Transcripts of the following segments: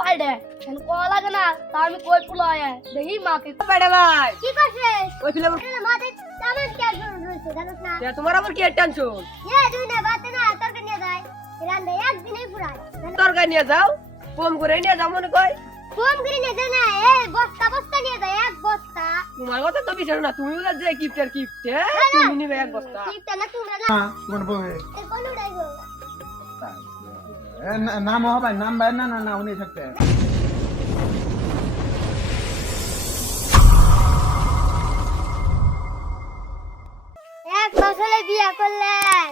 পাই দে কেন কো লাগে না তা আমি কই পুলায় দেখি মাকে বেড়ে ভাই কি করছিস ওই ফিল্ম মাথায় তেমন কি রয়েছে জানিস না তোমার আবার কি টেনশন তুই না বাতে না তরকারি নিয়ে যায় রান্দে একদিনই পুরাই তরকারি নিয়ে যাও কম করে নিয়ে যাও মনে কই ফোন করে নিয়ে যায় না বস্তা বস্তা নিয়ে যায় এক বস্তা তোমার কথা তো বিচার না তুমি বলে যে গিফটের গিফট তুমি নিবে এক বস্তা ঠিক না তোমরা না কোন বই কোন ডাইগো নাম হবে নাম ভাই না না না উনি থাকতে এক বছরে বিয়ে করলেন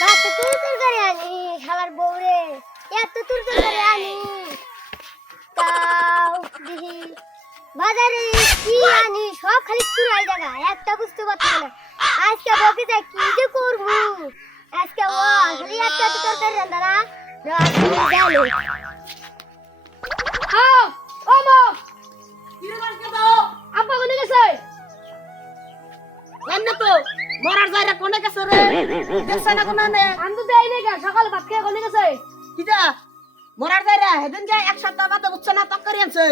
বাচ্চা তুই করে আনি শালার বউরে এত তুই করে আনি তাও দেখি বাজারে কি আনি সব খালি চুরাই জায়গা একটা বুঝতে পারছি না আজকে বকে যাই কি যে করবো আজকে ও খালি একটা তরকারি রান্না না গেল হ্যাঁ ও মা কি রে কাজ দাও আপা কোনে গেছে জান তো মরার জায়গা কোনে গেছে রে দেখছ না কোনে নে আমি তো দেই নাই সকালে ভাত খেয়ে কোনে গেছে কিটা মরার জায়গা হেদিন যায় এক সপ্তাহ বাদে উঠছে না তরকারি আনছে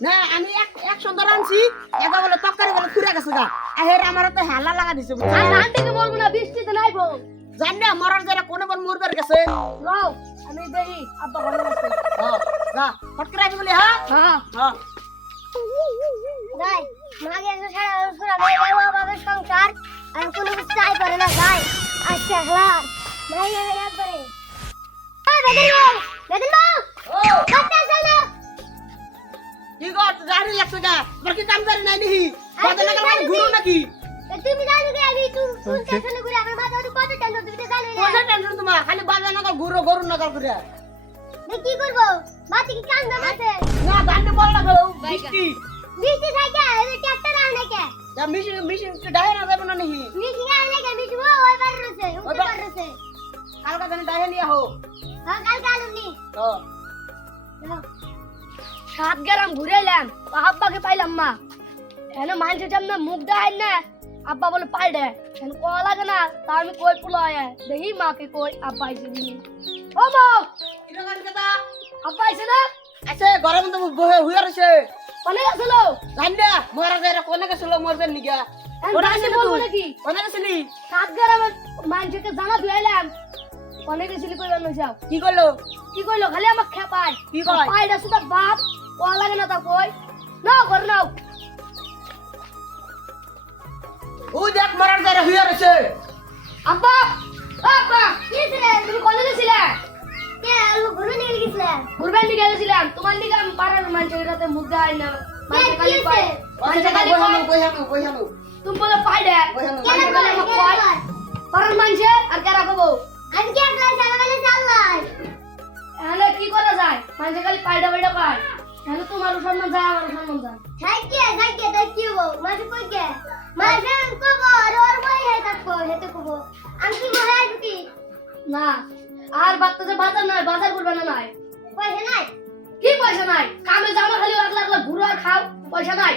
না আমি এক সুন্দর আনছি এগা বলে তরকারি বলে খুঁড়ে গেছে গা এর আমার তো হেলা লাগা দিছে আর ধান থেকে বলবো না বৃষ্টিতে নাইবো জান না মরার জায়গা কোনে বল মরবার গেছে যাও আমি দেখি আপা কোনে গেছে হ্যাঁ যা ফটকরা আমি বলি হ্যাঁ হ্যাঁ হ্যাঁ যাই মাগে এসে সারা পুরা মেয়ে বাবার সংসার আর কোনো কিছু চাই করে না যাই আচ্ছা হলাম নাই একবারে বেদিন বাবু ও করতে আসো না কি গো জানি লাগছে গা তোর কি কাম করি নাই নিহি বাদে লাগা মানে ঘুরো নাকি তুমি জানো কি আমি তুই টেনশন করে আমার মাথা কত টেনশন তুমি তো জানো না কোন টেনশন তোমার খালি বাদে লাগা ঘুরো গরু নগর করে কি করবো মাটি কি কান আছে না জানতে বল না গো বৃষ্টি বৃষ্টি থাকে এই ট্রাক্টর আনে কে যা মিশিং মিশিং কি ডাহে না যাবে না নিহি মিটিং আনে কে মিটিং ওই বার রয়েছে ওই বার রয়েছে কালকা জানি ডাহে নিয়া হো হ্যাঁ কাল কালুনি তো 7 গ্রাম ঘুরে এলাম আব্বাকে পাইলাম মা এনে মানুষের সামনে মুখ দেখাই না আব্বা বলে পাই দে এনে কো লাগে না তা আমি কই পুলায় দেখি মাকে কই আব্বা আইছে দিনি ও মা কি রকম কথা আব্বা আইছে না আছে গরম তো বহে হুইয়া রছে কোনে গেছিল জান না মরা যায়রা কোনে গেছিল মরবেন নিগা কোনে গেছিল বলবো নাকি কোনে গেছিলি 7 গ্রাম মানুষকে জানা ধুইলাম কোনে গেছিলি কইবা নইছাও কি করলো কি কইলো খালি আমাক খেপায় কি কয়? পাইডা সুদা বাপ কো লাগে না তা কই নাও কর নাও ও দেখ মরার যায়রা হুইয়া রছে আব্বা আব্বা কি রে তুমি কোনে গেছিলে কে আলু ঘুরে নিয়ে গেছিলে ঘুরবেন নিয়ে গেছিলাম তোমার দিকে আমি পাড়ার মানুষের রাতে মুখ দেখাই না মানুষ খালি কয় মানুষ খালি কয় কইহানো তুমি বলে পাইডা কইহানো কেন বলে কয় পাড়ার মানুষ আর কেরা কবো আমি কি একলা জায়গালে চালাই এনে কি করা যায় মানুষ খালি পাইডা পাইডা কয় তাহলে তোমার সম্মান যায় আমার সম্মান যায় যাইকে তাই কি হবো মানুষ কই কে মানুষ কবো আর ওর বই হে থাকবো হেতে কবো আমি কি মরে আইব কি না আর বাচ্চাদের বাজার নাই বাজার করবে না নাই পয়সা নাই কি পয়সা নাই কামে যাও খালি একলা একলা ঘুরো আর খাও পয়সা নাই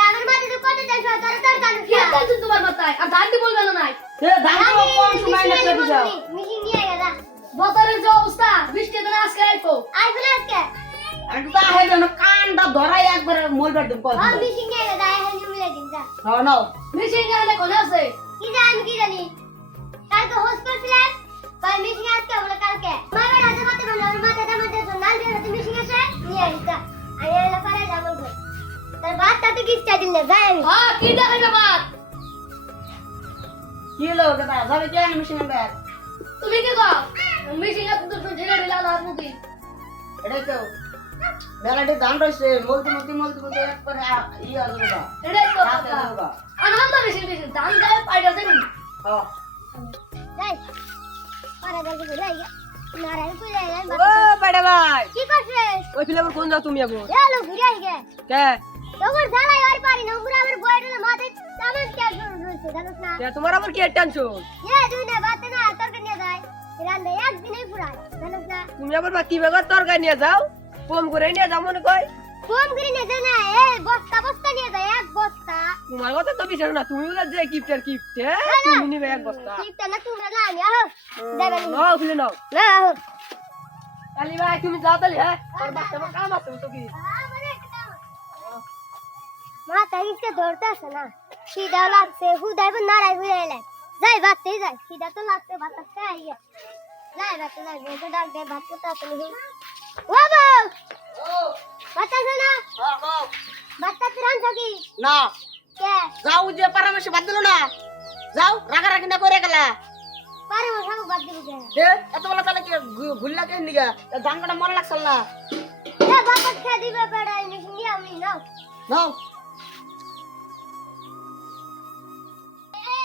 আমার মাঝে কত টাকা তোর তোর কাজ কি টেনশন তোমার মাথায় আর দাঁড়ি বলবে না নাই এ ধান তো কম সময় লাগছে বুঝাও মিশিং নিয়ে গেলা বতরের যে অবস্থা বৃষ্টি দিন আজকে আইবো আইবো আজকে একদা হে যেন কানটা ধরাই একবার মরবার দিন কল আর মিশিং নিয়ে গেলা হ্যাঁ নিয়ে দিন যা হ্যাঁ নাও মিশিং এনে কোন আছে কি জানি কি জানি কালকে হোস্ট করছিলেন তাই মিশিং আজকে বলে কালকে মারা রাতে মাতে বলে ওর মাথা দাম দিয়ে নাল দিয়ে রাতে মিশিং এসে নিয়ে আইতা আই এলা পারে যাব বল তার বাতটা তো কিস্তা দিলে যাই আমি হ্যাঁ কি দেখাইবে বাত কি হলো দাদা যাবে কে মিশিং এর তুমি কি কও মিশিং এ তো ঢেলে ঢেলে আলো মুদি এটাই তো বেলাটি ধান রইছে মলতে একবার ই আসবে না এটাই তো রাতে আসবে আনন্দ মিশিং মিশিং দান গায়ে পাইডা দেন হ্যাঁ যাই পারে গেল কি যাই নারায়ণ কই যাই ও বড় ভাই কি করছিস ওই ফিল্ম কোন যাও তুমি এখন এলো ঘুরে আই গে কে তোর জ্বালাই আর পারি না উমরা আমার বয়টা মাথায় তেমন কি রয়েছে জানিস না তোমার আবার কি টেনশন তুই না বাতে না তরকারি নিয়ে যায় রান্দে একদিনই পুরাই জানিস না তুমি আবার কি বেগর তরকারি নিয়ে যাও কম করে নিয়ে যাও মনে কই ফোন করে নিয়ে যায় না বস্তা বস্তা নিয়ে যায় এক বস্তা তোমার কথা তো বিচার না তুমি বলে যে গিফটের গিফট তুমি নিবে এক বস্তা ঠিক না তোমরা না আমি আহ যাবে নাও ফিলে নাও না আহ কালি ভাই তুমি যাও তাহলে হ্যাঁ তোর বাচ্চা আমার কাম আছে তো কি মা তারিখে ধরতে আসে না সিধা লাগছে হুদাই নারাই হয়ে এলে যাই ভাততে যাই সিধা তো লাগছে ভাত খাই যাই ভাততে যাই বলতে ডাক দে ভাত করতে আসে নি ও বউ ভাত আছে না ভাত তো রান থাকি না কে যাও যে পরামর্শ বাদ দিল না যাও রাগারাগি না করে গেলা পারে ও সব বাদ দিবি কে এত বলা তাহলে কি ঘুরলা কে নিগা জানকাটা মন লাগছল না এ ভাত খেয়ে দিবে বেড়াই নি আমি নাও নাও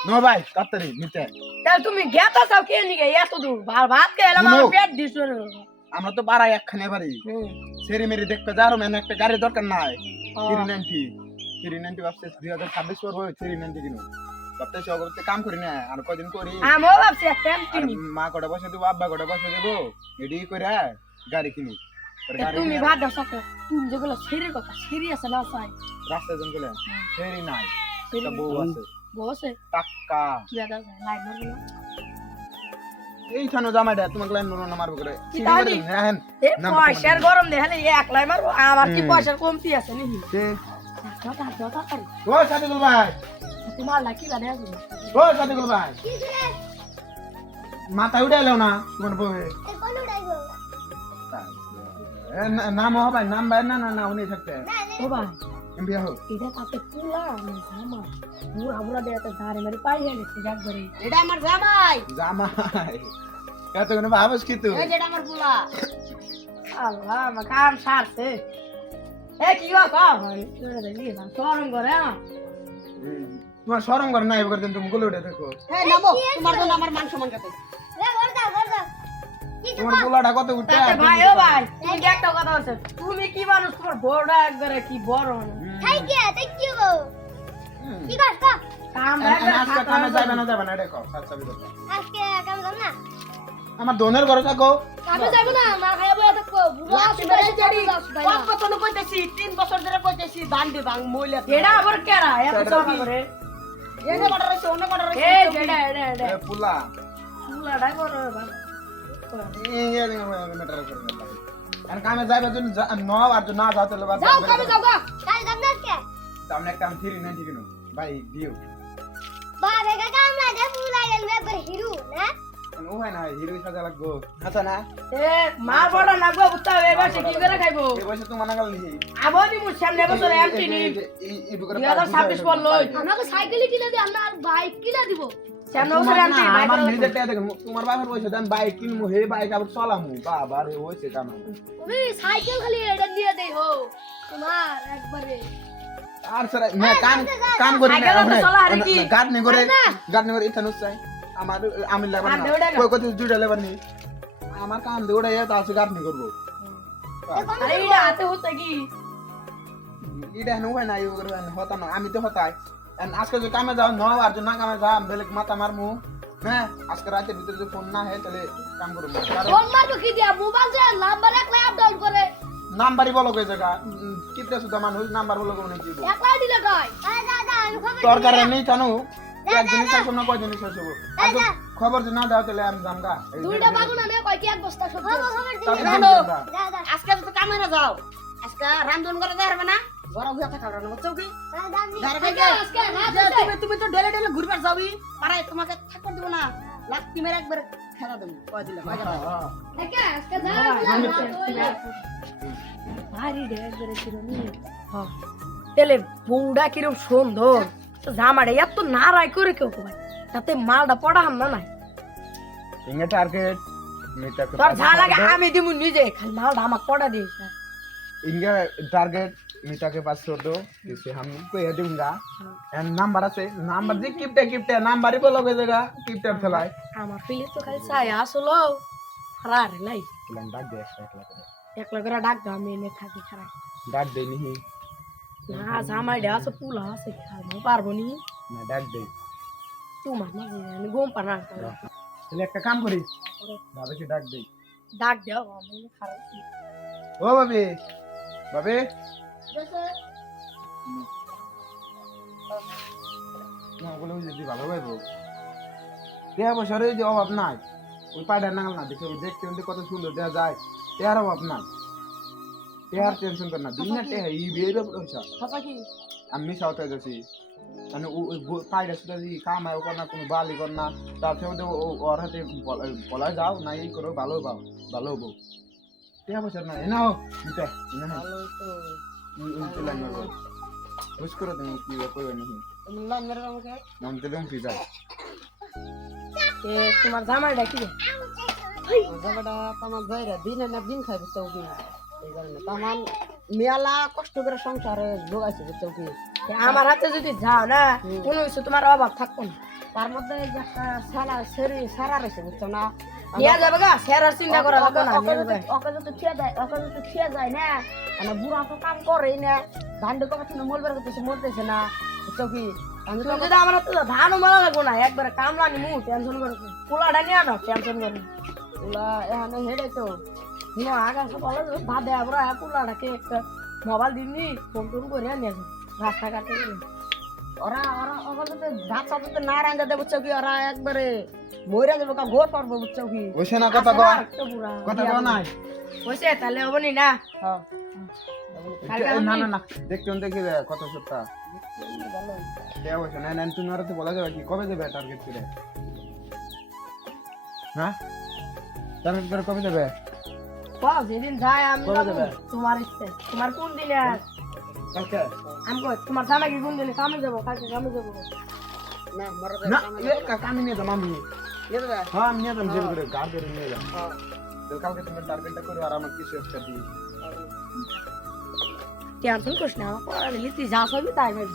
নো ভাই তাড়াতাড়ি নিতে তাহলে তুমি গেতা চাও কে নিগে এত দূর ভাত খেয়ে আমার শুনো। পেট দিছ আমরা তো পাড়ায় একখানে বাড়ি সেরি মেরি দেখতে যারো মেন একটা গাড়ি দরকার নাই 390 ভাবছে 2026 পর হয় 390 কিনো ভাবতে সগতে কাম করি না আর কদিন করি আমিও ভাবছি একটা আর কিনি মা কটা বসে দেবো আব্বা কটা বসে দেবো এডি করে গাড়ি কিনি পরে গাড়ি তুমি কিনে ভাত দাও সাথে তুমি যেগুলো সিরির কথা সিরি আছে না চাই রাস্তায় জন গেলে সেরি নাই সিরি একটা বউ আছে বসে টাক্কা কি দাও লাইট মারবে না এইখানে জামাইটা তোমাকে লাইন না মারবো করে কি তাহলে? হ্যাঁ এ পয়সার গরম দেখালে একলাই মারবো আমার কি পয়সার কমতি আছে নাকি কথা কথা করি ও সাদিকুল ভাই তোমার লাকি বাদে আছে ও সাদিকুল ভাই কি রে মাথা উঠাইলো না তোমার বউ এ কোন উড়াইবো নাম হবে নাম ভাই না না না উনি থাকতে না ও ভাই বিয়া হোক এটা তাতে পুলা আমি জামা পুরা পুরা দেয়াতে ধারে মেরে পাই গেছে যাক ধরে এটা আমার জামাই জামাই কত কোনো ভাবস কি তুই এই যেটা আমার পোলা আল্লাহ আমার কাম সারছে এ কি বা কা ভাই সরম করে না তোমার শরম করে না এবার তুমি গুলো উঠে দেখো হ্যাঁ নামো তোমার জন্য আমার মান সম্মান কাটে রে বড় কি তোমার পোলাটা কত উঠে তাতে ভাই ও ভাই তুমি কি একটা কথা বলছো তুমি কি মানুষ তোমার বড়টা একবারে কি বড় খাই কে তাই কি গো কি করছ কাম আজকে কামে যাবে না দেখো সাতসাবি কথা আজকে কাম কর না আমার দোনের ঘরে থাকো আমি যাইব না মা খাইবো এত বুড়া লাক্ষ্মীবাড়ি জারি কত তো কইতেছি 3 বছর ধরে কইতেছি দান দে বাং মইলা এটা আবার কেরা এত চাপা করে এনে বড় রইছে অন্য বড় রইছে এই যেটা এটা এ পুলা পুলাটাই বড় ভাই এই মেটার করে না আর কামে যাবে তুমি নাও আর না যাও তাহলে বাদ যাও কামে যাও গা কাল কাম না আজকে সামনে একটা আমি থিরি না ঠিক না ভাই দিও বাবা কে কাম না দে পুলা গেল মে করে হিরু না ও হয় না হিরো সাজা লাগবো আচ্ছা না এ মা বড় লাগবো উত্তা এবার সে কি করে খাইবো এই বয়সে তো মানা গেল নি আবনি মু সামনে বছর এমটি নি এই বুকের 2026 পর লই আমাকে সাইকেল কিনে দিই আমরা আর বাইক কিনে দিব সামনে বছর এমটি আমার নিজের টাকা দেখুন তোমার বাবার বয়সে আমি বাইক কিনবো হে বাইক আবার চালামু বাবা রে হইছে কাম তুমি সাইকেল খালি এটা দিয়ে দেই হো তোমার একবারে আর স্যার না কাম করি না সাইকেল তো চলা হারি কি? গার্ডনি করে ইথানো চাই আমার আমি লাগবে কাম না দে ওটা না। কই কত জুড়ে লেবার নি আমার কাম দে ওটা তো আছে গার্ডনি করব আরে এটা হাতে হতে কি এটা হেন হয় না ইউ করে হতা না আমি তো হতাই আজকে যে কামে যাও নাও আর যে না কামে যাও বেলেগ মাথা মারমু হ্যাঁ আজকে রাতের ভিতরে যদি ফোন না হয় তাহলে কাম করব ফোন মারবো কি দিয়া মোবাইল যে নাম্বার একলাই আপ ডাউন করে নাম্বারই বলো কই জায়গা কিপটা সুদা মানুষ নাম্বার বলো কোন কি একলাই দিলে কয় আরে দাদা আমি খবর দরকার নেই জানো একদিন শেষ না কয়দিন শেষ হবো খবর যে না দাও তাহলে আমি জামগা দুইটা বাগুনা নে কয় কি এক বস্তা সবজি আছে। খবর দিবি তাতে না দিন দিন দাদা আজকে তো কামে না যাও আজকে রামধন করে যাবে না বড় হইয়া থাকা না বুঝছো কি দাদা আমি আজকে হাত যে দিছে। তুমি তো ডেলে ডেলে ঘুরবার যাবি পারে তোমাকে থাকতে দিব না লাত্তি মেরে একবার খেলা দেব কয় দিলে কয় দিলে একে আজকে যা ভারী ঢের ধরে কিরম হ্যাঁ তেলে বউডা কিরম সুন্দর জামাটা এত নারাই করে কেউ ভাই তাতে মালটা পড়াহাম না নাই ইঙ্গে টার্গেট মিটা তোর যা লাগে আমি দিমু নিজে খালি মালটা আমাকে পড়া দিস না इनका टारगेट मीटा के पास छोड़ दो जिससे हम को ये दूंगा एंड नंबर আছে নাম্বার যে কিপটে নাম্বার ही बोलोगे जगह किपटे चलाए আমার পিলে তো খালি চাই আসলো হারার লাই लम डाक दे একলা করে ডাক দাও আমি এনে থাকি খারাপ डाक दे नहीं না জামাইটা আছে পুলা আছে খালি পারবো নি मैं डाक दे তোমার মাঝে আমি ঘুম পানা चले একটা কাম করি ভাবে কি ডাক দে ডাক দাও আমি খারাপ ও ভাবে ভাবে না বলে যদি ভালো ভাইবো দেয়া বছরে যে অভাব নাই ওই পায়ডা নাগাল না দেখে দেখতে কত সুন্দর দেয়া যায় টেহার অভাব নাই টেহার টেনশন কর না দিন না টেহা ই বের পয়সা কথা কি আমি সাউথ যাচ্ছি মানে পাইডা সেটা দিয়ে কামাই কর না কোনো বালি কর না তারপরে ওর হাতে বলা যাও না এই করো ভালো পাও ভালো হবো টেহা পয়সা না এনা হোক দিতে না ভালোই তো উল্টে লাইন মারবো বুঝ করো তুমি কি করবে নাকি তুমি লাইন মেরে আমাকে নাম দিলাম কি যায় তোমার জামাইটা কি রে জামাইটা তোমার যাইরা দিনে না দিন খাই বুঝছো কি এই কারণে তামান মেলা কষ্ট করে সংসারে যোগাইছে বুঝছো কি আমার হাতে যদি যাও না কোনো কিছু তোমার অভাব থাকবো না। তার মধ্যে এই যে একটা সারা শরীর সারা রয়েছে বুঝছো না নিয়ে যাবে গা সেরার চিন্তা করা লাগবে না নিয়ে যাবে। ওকে যদি থিয়া যায় না মানে বুড়া তো কাম করে না ধান ডুকা কথা মরবার করতেছে মরতেছে না বুঝছো কি আমি তো তুমি যদি আমার হাতে ধানও মারা লাগবো না একবারে কামলা নিমু টেনশন করো পোলাটা নিয়ে আনো টেনশন করো ওলা এখানে হেডে তো আগা সকালে ভাত দেওয়া বড় পোলাটাকে একটা মোবাইল দিননি ফোন টোন করে নিয়ে যাবে রাস্তাঘাটে গেলে। ওরা ওরা ওরা যদি ভাত সাথে না রান্ধা দেয় বুঝছো কি ওরা একবারে মইরা যাবে কা ঘর পারবো বুঝছো কি ওইসে না কথা কয় একটা বুড়া কথা কয় নাই হয়েছে তাহলে হবনি না না না না দেখতে দেখি কত সপ্তাহ টেহা পয়সা না না তুমি আর তো বলা যাবে কি কবে দেবে টার্গেট করে হ্যাঁ টার্গেট করে কবে দেবে বাহ, যেদিন যায় আমি কবে যাবো। দেবে? তোমার ইচ্ছে তোমার কোন দিনে কালকে আমি কই তোমার জামাই কি কোন দিনে কামে যাবো কালকে কামে যাবো না মরা না আমি নিয়ে যাবো আমি যেতে দেয় হ্যাঁ আমি নিয়ে যাবো জেল করে গাড় করে নিয়ে যাবো কালকে তুমি টার্গেটটা করো আর আমার কিছু একটা দিই টেনশন করিস না আমার পড়ালে তুই যা সবই তাই ভাবি